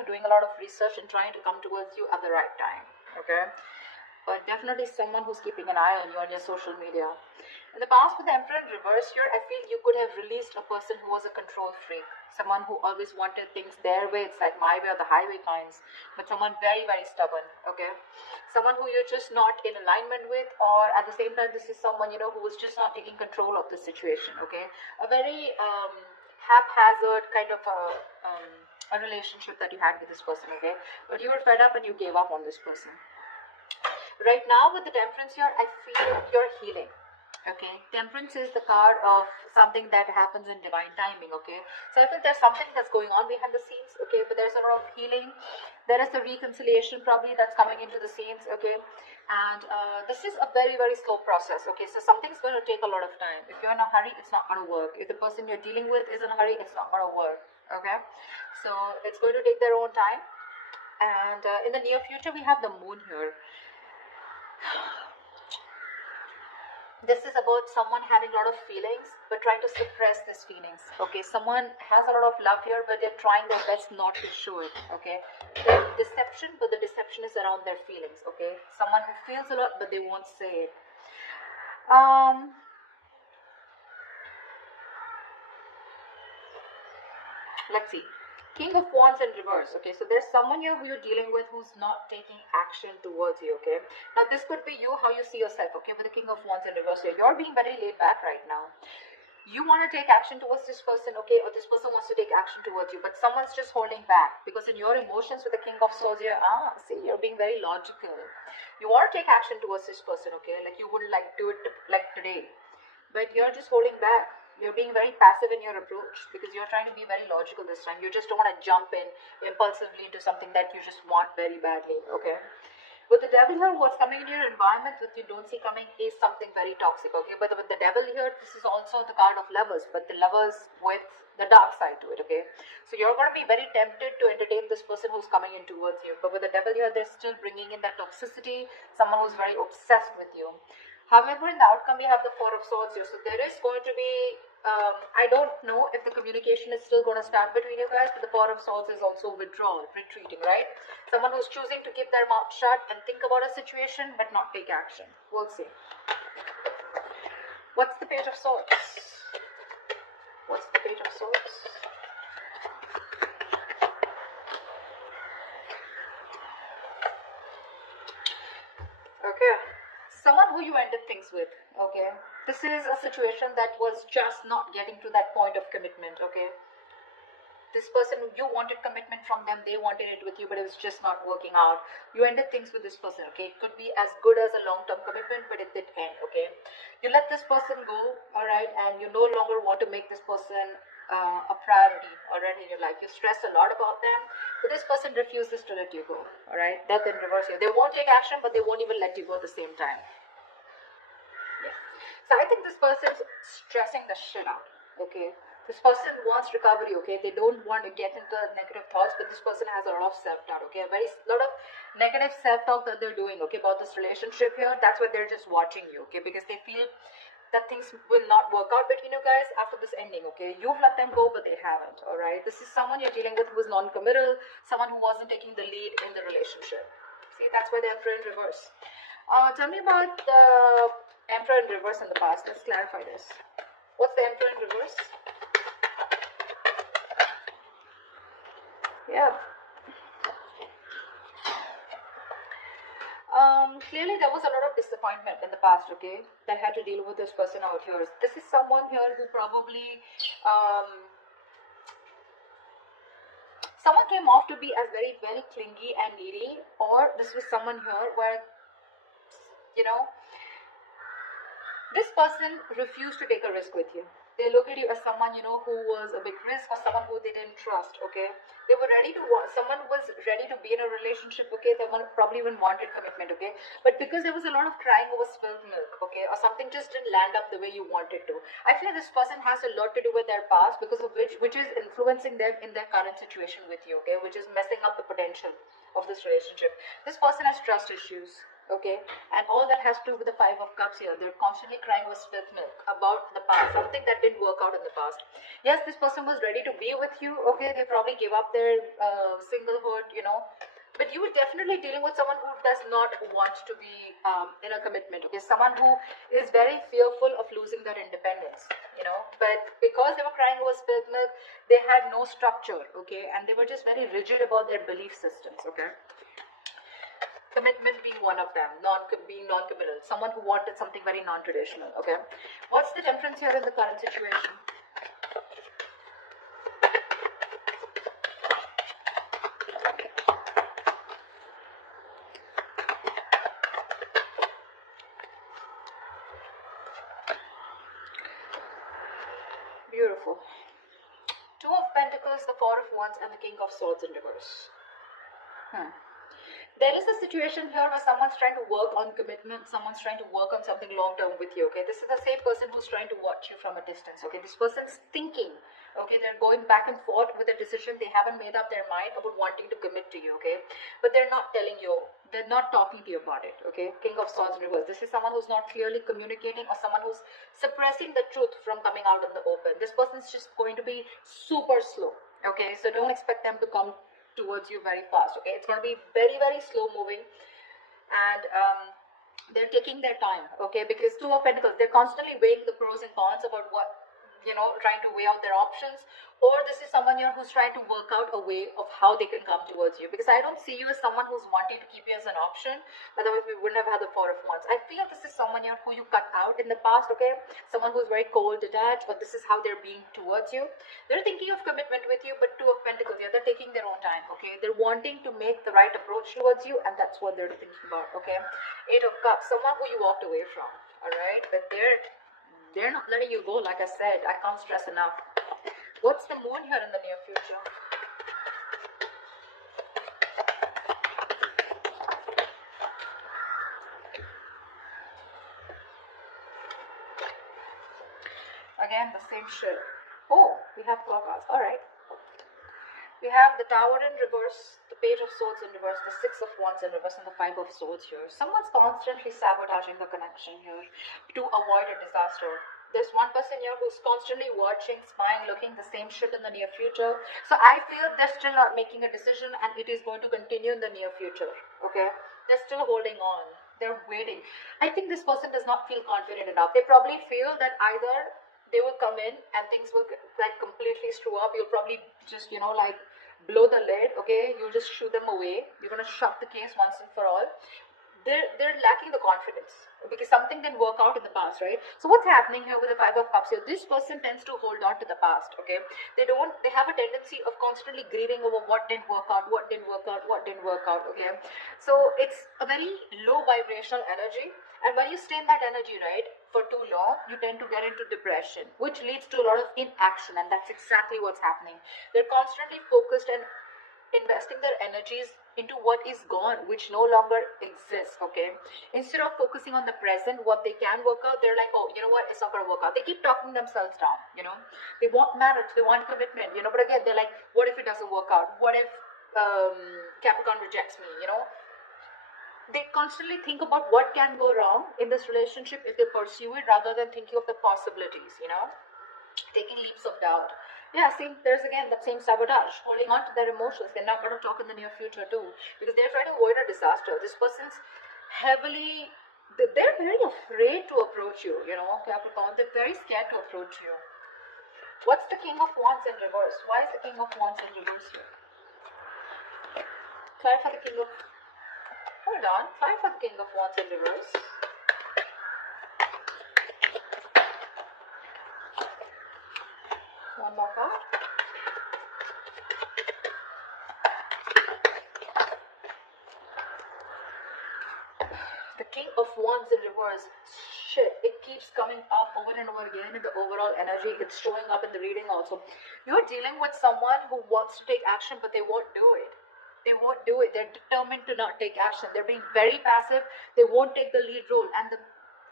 doing a lot of research and trying to come towards you at the right time. Okay, but definitely someone who's keeping an eye on you on your social media. In the past, with the Emperor in reverse here, I feel you could have released a person who was a control freak, someone who always wanted things their way. It's like my way or the highway kinds, but someone very, very stubborn. Okay, someone who you're just not in alignment with, or at the same time, this is someone who was just not taking control of the situation. Okay, a very haphazard kind of a relationship that you had with this person. Okay, but you were fed up and you gave up on this person. Right now with the Temperance here, I feel you're healing. Okay, Temperance is the card of something that happens in divine timing. Okay, so I feel there's something that's going on behind the scenes. Okay, but there's a lot of healing. There is the reconciliation probably that's coming into the scenes. Okay, and this is a very, very slow process. Okay, so something's going to take a lot of time. If you're in a hurry, it's not going to work. If the person you're dealing with is in a hurry, it's not going to work. Okay, so it's going to take their own time. And in the near future, we have the moon here. This is about someone having a lot of feelings but trying to suppress these feelings. Okay, someone has a lot of love here but they're trying their best not to show it. Okay, there's deception, but the deception is around their feelings. Okay, someone who feels a lot but they won't say it. Let's see. King of Wands in reverse. Okay, so there's someone here who you're dealing with who's not taking action towards you. Okay, now this could be you, how you see yourself. Okay, with the King of Wands in reverse here, you're being very laid back right now. You want to take action towards this person, okay, or this person wants to take action towards you, but someone's just holding back because in your emotions with the King of Swords here, see, you're being very logical. You want to take action towards this person, okay, like you wouldn't like do it like today, but you're just holding back. You're being very passive in your approach because you're trying to be very logical this time. You just don't want to jump in impulsively into something that you just want very badly. Okay. With the devil here, what's coming in your environment that you don't see coming is something very toxic. Okay. But with the devil here, this is also the card of lovers, but the lovers with the dark side to it. Okay. So you're going to be very tempted to entertain this person who's coming in towards you. But with the devil here, they're still bringing in that toxicity, someone who's very obsessed with you. However, in the outcome, we have the Four of Swords here. So there is going to be, I don't know if the communication is still going to start between you guys, but the Four of Swords is also withdrawal, retreating, right? Someone who's choosing to keep their mouth shut and think about a situation, but not take action. We'll see. What's the Page of Swords? What's the Page of Swords? Okay. Someone who you ended things with. Okay, this is a situation that was just not getting to that point of commitment. Okay, this person, you wanted commitment from them, they wanted it with you, but it was just not working out. You ended things with this person. Okay, it could be as good as a long-term commitment, but it did end. Okay, you let this person go, all right, and you no longer want to make this person a priority already in your life. You stressed a lot about them, but this person refuses to let you go. All right, Death in reverse here. They won't take action, but they won't even let you go at the same time. Yeah. So I think this person's stressing the shit out. Okay, this person wants recovery. Okay, they don't want to get into negative thoughts, but this person has a lot of self-doubt. Okay, a lot of negative self-talk that they're doing. Okay, about this relationship here. That's why they're just watching you. Okay, because they feel that things will not work out between you guys after this ending. Okay, you've let them go, but they haven't. All right, this is someone you're dealing with who's non-committal, someone who wasn't taking the lead in the relationship. See, that's why they're in reverse. Tell me about the Emperor in reverse in the past. Let's clarify this. What's the Emperor in reverse? Yeah. Clearly there was a lot of disappointment in the past, okay, that had to deal with this person out here. This is someone here who probably, someone came off to be as very, very clingy and needy, or this was someone here where, this person refused to take a risk with you. They look at you as someone, who was a big risk or someone who they didn't trust, okay? They were ready to, someone was ready to be in a relationship, okay? They probably even wanted commitment, okay? But because there was a lot of crying over spilled milk, okay? Or something just didn't land up the way you wanted to. I feel this person has a lot to do with their past because of which is influencing them in their current situation with you, okay? Which is messing up the potential of this relationship. This person has trust issues. okay? And all that has to do with the Five of Cups here. They're constantly crying with spilled milk about the past, something that didn't work out in the past. Yes, this person was ready to be with you, okay? They probably gave up their singlehood, you know, but you are definitely dealing with someone who does not want to be in a commitment, okay? Someone who is very fearful of losing their independence, you know, but because they were crying over spilled milk, they had no structure, okay? And they were just very rigid about their belief systems, okay? Commitment being one of them, being non-committal, someone who wanted something very non-traditional, okay? What's the difference here in the current situation? Beautiful. Two of Pentacles, the Four of Wands, and the King of Swords in reverse. There is a situation here where someone's trying to work on commitment, someone's trying to work on something long-term with you, okay? This is the same person who's trying to watch you from a distance, okay? This person's thinking, okay? They're going back and forth with a decision. They haven't made up their mind about wanting to commit to you, okay? But they're not telling you. They're not talking to you about it, okay? King of Swords in reverse. This is someone who's not clearly communicating, or someone who's suppressing the truth from coming out in the open. This person's just going to be super slow, okay? So don't expect them to come towards you very fast, okay? It's going to be very, very slow moving, and they're taking their time, okay? Because Two of Pentacles, they're constantly weighing the pros and cons about what, you know, trying to weigh out their options. Or this is someone here who's trying to work out a way of how they can come towards you, because I don't see you as someone who's wanting to keep you as an option. Otherwise we wouldn't have had the Four of Wands. I feel this is someone here who you cut out in the past, okay? Someone who's very cold, detached, or this is how they're being towards you. They're thinking of commitment with you, but Two of Pentacles, yeah, they're taking their own time, okay? They're wanting to make the right approach towards you, and that's what they're thinking about, okay? Eight of Cups, someone who you walked away from, all right? But they're not letting you go, like I said. I can't stress enough. What's the moon here in the near future? Again, the same shit. Oh, we have clockers. Alright. We have the Tower in reverse, the Page of Swords in reverse, the Six of Wands in reverse, and the Five of Swords here. Someone's constantly sabotaging the connection here to avoid a disaster. There's one person here who's constantly watching, spying, looking the same shit in the near future. So I feel they're still not making a decision, and it is going to continue in the near future, okay? They're still holding on. They're waiting. I think this person does not feel confident enough. They probably feel that either they will come in and things will like completely screw up. You'll probably just, you know, like blow the lid, okay? You'll just shoo them away. You're going to shut the case once and for all. They're lacking the confidence because something didn't work out in the past, right? So what's happening here with the Five of Cups here? This person tends to hold on to the past, okay? They have a tendency of constantly grieving over what didn't work out, what didn't work out, what didn't work out, okay? So it's a very low vibrational energy, and when you stay in that energy, right, for too long, you tend to get into depression, which leads to a lot of inaction, and that's exactly what's happening. They're constantly focused and investing their energies into what is gone, which no longer exists, okay? Instead of focusing on the present, what they can work out, they're like, oh, you know what, it's not going to work out. They keep talking themselves down, you know? They want marriage, they want commitment, you know? But again, they're like, what if it doesn't work out? What if Capricorn rejects me, you know? They constantly think about what can go wrong in this relationship if they pursue it, rather than thinking of the possibilities, you know? Taking leaps of doubt. Yeah, see, there's again that same sabotage, holding on to their emotions. They're not going to talk in the near future too, because they're trying to avoid a disaster. This person's they're very afraid to approach you, you know, Capricorn. They're very scared to approach you. What's the King of Wands in reverse? Why is the King of Wands in reverse here? Try for the King of... Hold on. Try for the King of Wands in reverse. One more card. The King of Wands in reverse. Shit, it keeps coming up over and over again in the overall energy. It's showing up in the reading also. You're dealing with someone who wants to take action, but they won't do it. They won't do it. They're determined to not take action. They're being very passive. They won't take the lead role. And the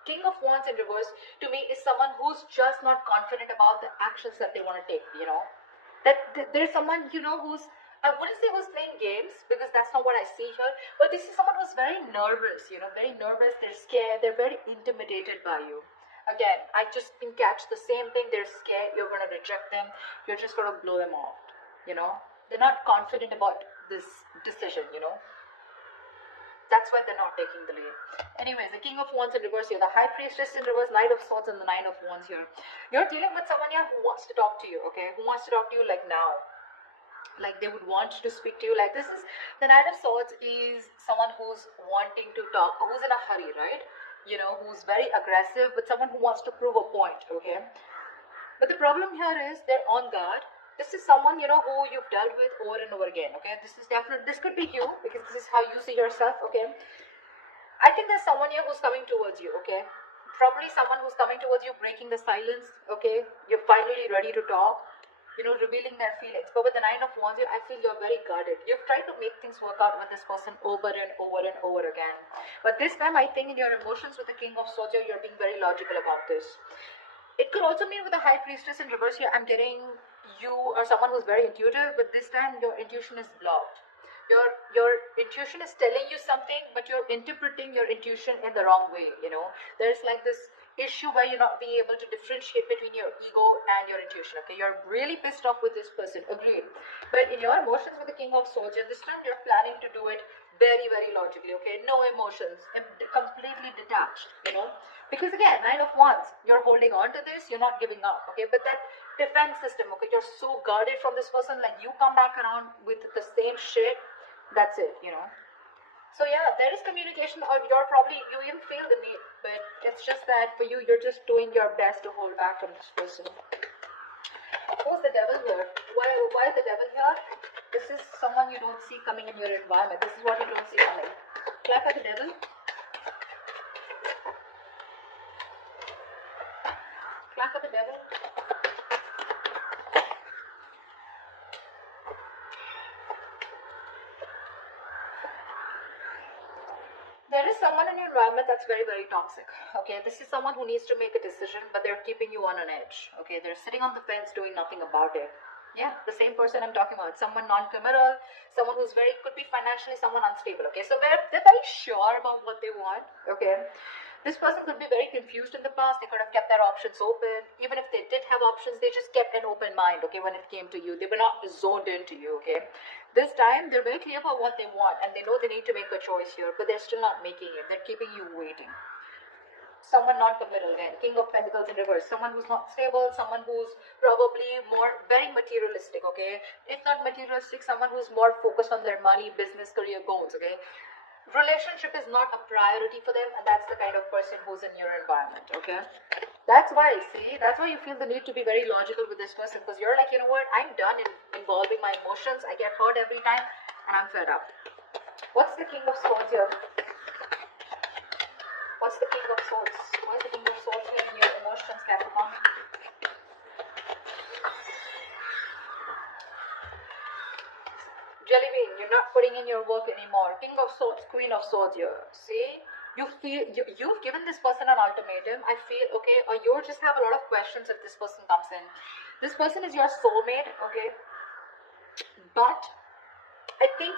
King of Wands in reverse, to me, is someone who's just not confident about the actions that they want to take, you know. That there's someone, you know, who's I wouldn't say who's playing games because that's not what I see here. But this is someone who's very nervous, very nervous. They're scared. They're very intimidated by you. Again, I just can catch the same thing. They're scared. You're going to reject them. You're just going to blow them off. They're not confident about this decision. That's why they're not taking the lead. Anyways, the King of Wands in reverse here, the High Priestess in reverse, Knight of Swords, and the Nine of Wands here. You're dealing with someone here who wants to talk to you, okay? Who wants to talk to you like now. Like they would want to speak to you. Like this is, the Knight of Swords is someone who's wanting to talk, who's in a hurry, right? Who's very aggressive, but someone who wants to prove a point, okay? But the problem here is they're on guard. This is someone, who you've dealt with over and over again, okay? This could be you, because this is how you see yourself, okay? I think there's someone here who's coming towards you, okay? Probably someone who's coming towards you, breaking the silence, okay? You're finally ready to talk, revealing their feelings. But with the Nine of Wands, I feel you're very guarded. You've tried to make things work out with this person over and over and over again. But this time, I think in your emotions with the King of Swords, you're being very logical about this. It could also mean with the High Priestess in reverse here, I'm getting you or someone who's very intuitive, but this time your intuition is blocked. Your intuition is telling you something, but you're interpreting your intuition in the wrong way, There's like this issue where you're not being able to differentiate between your ego and your intuition, okay? You're really pissed off with this person, agreed. But in your emotions with the King of Swords, this time you're planning to do it very, very logically, okay? No emotions, completely detached, Because again, Nine of Wands, you're holding on to this, you're not giving up, okay? But that defense system, okay, you're so guarded from this person, like you come back around with the same shit, that's it, So yeah, there is communication, or you even feel the need, but it's just that for you, you're just doing your best to hold back from this person. Who's the devil here? Why is the devil here? This is someone you don't see coming in your environment. This is what you don't see coming. Clap at the devil. Clap at the devil. There is someone in your environment that's very, very toxic. Okay, this is someone who needs to make a decision, but they're keeping you on an edge. Okay, they're sitting on the fence doing nothing about it. Yeah, the same person I'm talking about. Someone non-committal, someone who's could be financially someone unstable. Okay, so they're very sure about what they want. Okay, this person could be very confused in the past. They could have kept their options open. Even if they did have options, they just kept an open mind. Okay, when it came to you, they were not zoned into you. Okay, this time they're very clear about what they want, and they know they need to make a choice here, but they're still not making it. They're keeping you waiting. Someone not committal again, King of Pentacles in reverse, someone who's not stable, someone who's probably very materialistic, okay? If not materialistic, someone who's more focused on their money, business, career goals, okay? Relationship is not a priority for them, and that's the kind of person who's in your environment, okay? That's why you feel the need to be very logical with this person, because you're like, you know what, I'm done involving my emotions, I get hurt every time, and I'm fed up. What's the King of Swords here? What's the King of Swords? Why is the King of Swords here in your emotions, Capricorn? Jelly bean, you're not putting in your work anymore. King of Swords, Queen of Swords here. See? You've given this person an ultimatum. I feel, okay, or you just have a lot of questions if this person comes in. This person is your soulmate, okay? But I think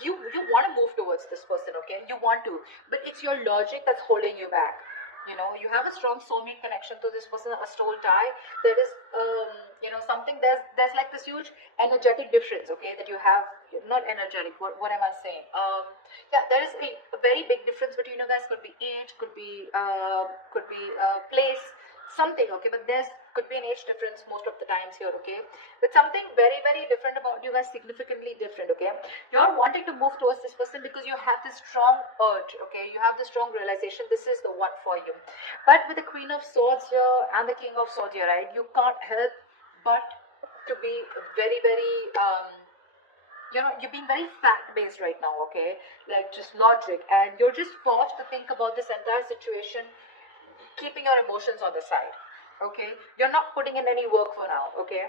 you want to move towards this person, okay? You want to, but it's your logic that's holding you back. You have a strong soulmate connection to this person, a soul tie. There is, something, there's like this huge energetic difference, okay, that you have, not energetic, what am I saying? Yeah, there is a very big difference between you guys. Could be age, could be place, something, okay, but there's could be an age difference most of the times here, okay, but something very, very different about you guys, significantly different, okay. You're wanting to move towards this person because you have this strong urge, okay, you have this strong realization this is the one for you. But with the Queen of Swords here and the King of Swords here, right, you can't help but to be very, very you're being very fact-based right now, okay, like just logic, and you're just forced to think about this entire situation, keeping your emotions on the side, okay? You're not putting in any work for now, okay?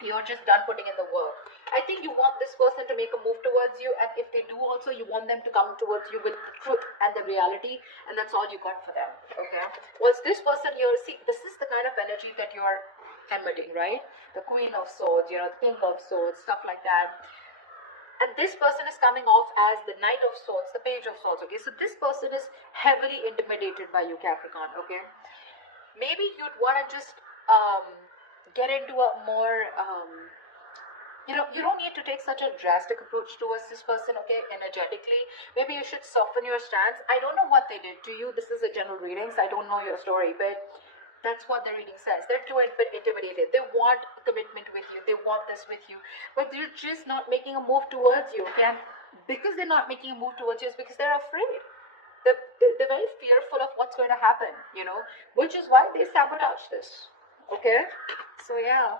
You're just done putting in the work. I think you want this person to make a move towards you, and if they do also, you want them to come towards you with the truth and the reality, and that's all you got for them, okay? Well, this person here, see, this is the kind of energy that you're emitting, right? The Queen of Swords, the King of Swords, stuff like that. And this person is coming off as the Knight of Swords, the Page of Swords, okay? So this person is heavily intimidated by you, Capricorn, okay? Maybe you'd want to just get into a more, you don't need to take such a drastic approach towards this person, okay, energetically. Maybe you should soften your stance. I don't know what they did to you. This is a general reading, so I don't know your story, but that's what the reading says. They're too intimidated. They want commitment with you. They want this with you. But they're just not making a move towards you, okay? And because they're not making a move towards you, it's because they're afraid. They're very fearful of what's going to happen, which is why they sabotage this, okay? So, yeah.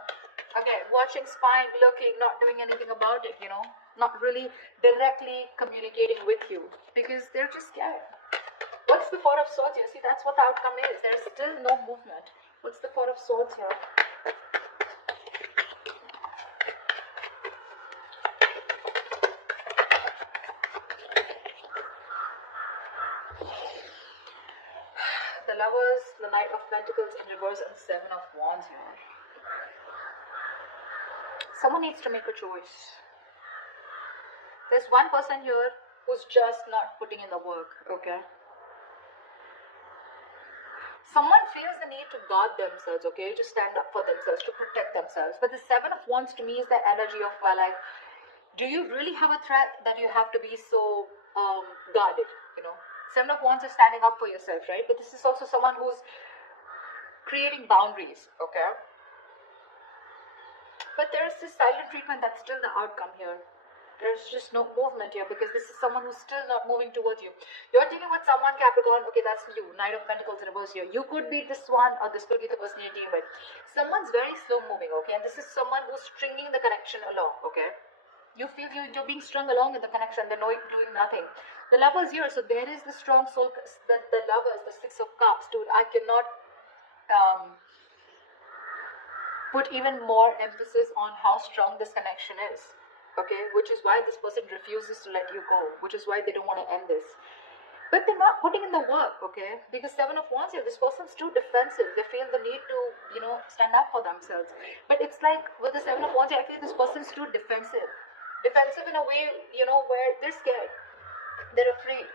Again, watching, spying, looking, not doing anything about it, not really directly communicating with you because they're just scared. What's the Four of Swords here? See, that's what the outcome is. There's still no movement. What's the Four of Swords here? The Lovers, the Knight of Pentacles in reverse, and the Seven of Wands here. Someone needs to make a choice. There's one person here who's just not putting in the work, okay? Someone feels the need to guard themselves, okay, to stand up for themselves, to protect themselves. But the Seven of Wands to me is the energy of, well, like, do you really have a threat that you have to be so guarded, Seven of Wands is standing up for yourself, right? But this is also someone who's creating boundaries, okay? But there is this silent treatment that's still the outcome here. There's just no movement here because this is someone who's still not moving towards you. You're dealing with someone, Capricorn, okay, that's you. Knight of Pentacles in reverse here. You could be this one or this could be the person you're dealing with. Someone's very slow moving, okay, and this is someone who's stringing the connection along, okay. You feel you're being strung along in the connection, they're doing nothing. The Lovers here, so there is the strong soul, the Lovers, the Six of Cups, dude, I cannot put even more emphasis on how strong this connection is. Okay, which is why this person refuses to let you go, which is why they don't want to end this. But they're not putting in the work, okay? Because Seven of Wands here, this person's too defensive. They feel the need to, stand up for themselves. But it's like with the Seven of Wands here, I feel this person's too defensive. Defensive in a way, where they're scared. They're afraid.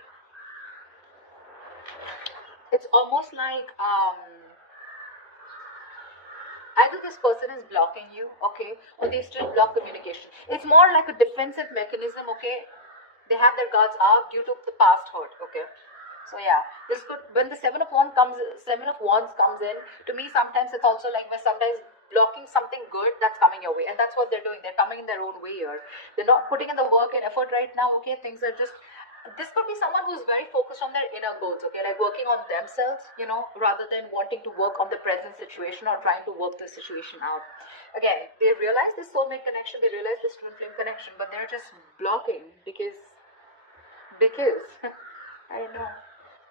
It's almost like, either this person is blocking you, okay, or they still block communication. It's more like a defensive mechanism, okay. They have their guards up due to the past hurt, okay. So yeah, this could, when the Seven of Wands comes in, to me sometimes it's also like we're sometimes blocking something good that's coming your way, and that's what they're doing. They're coming in their own way here. They're not putting in the work and effort right now, okay. Things are just. This could be someone who's very focused on their inner goals, okay, like working on themselves, rather than wanting to work on the present situation or trying to work the situation out. Again, they realize this soulmate connection, they realize this twin flame connection, but they're just blocking because, I don't know.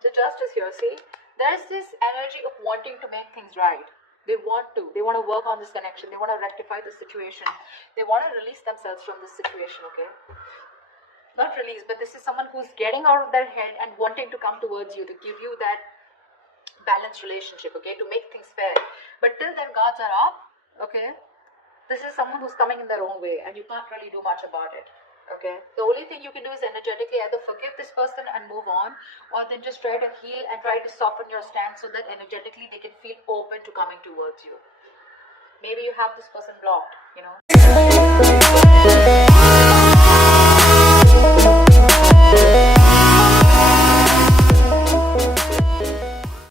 The Justice here, see, there's this energy of wanting to make things right. They want to work on this connection, they want to rectify the situation, they want to release themselves from this situation, okay. Not release, but this is someone who's getting out of their head and wanting to come towards you to give you that balanced relationship, okay, to make things fair. But till their guards are up, okay, this is someone who's coming in their own way and you can't really do much about it, okay. The only thing you can do is energetically either forgive this person and move on, or then just try to heal and try to soften your stance so that energetically they can feel open to coming towards you. Maybe you have this person blocked,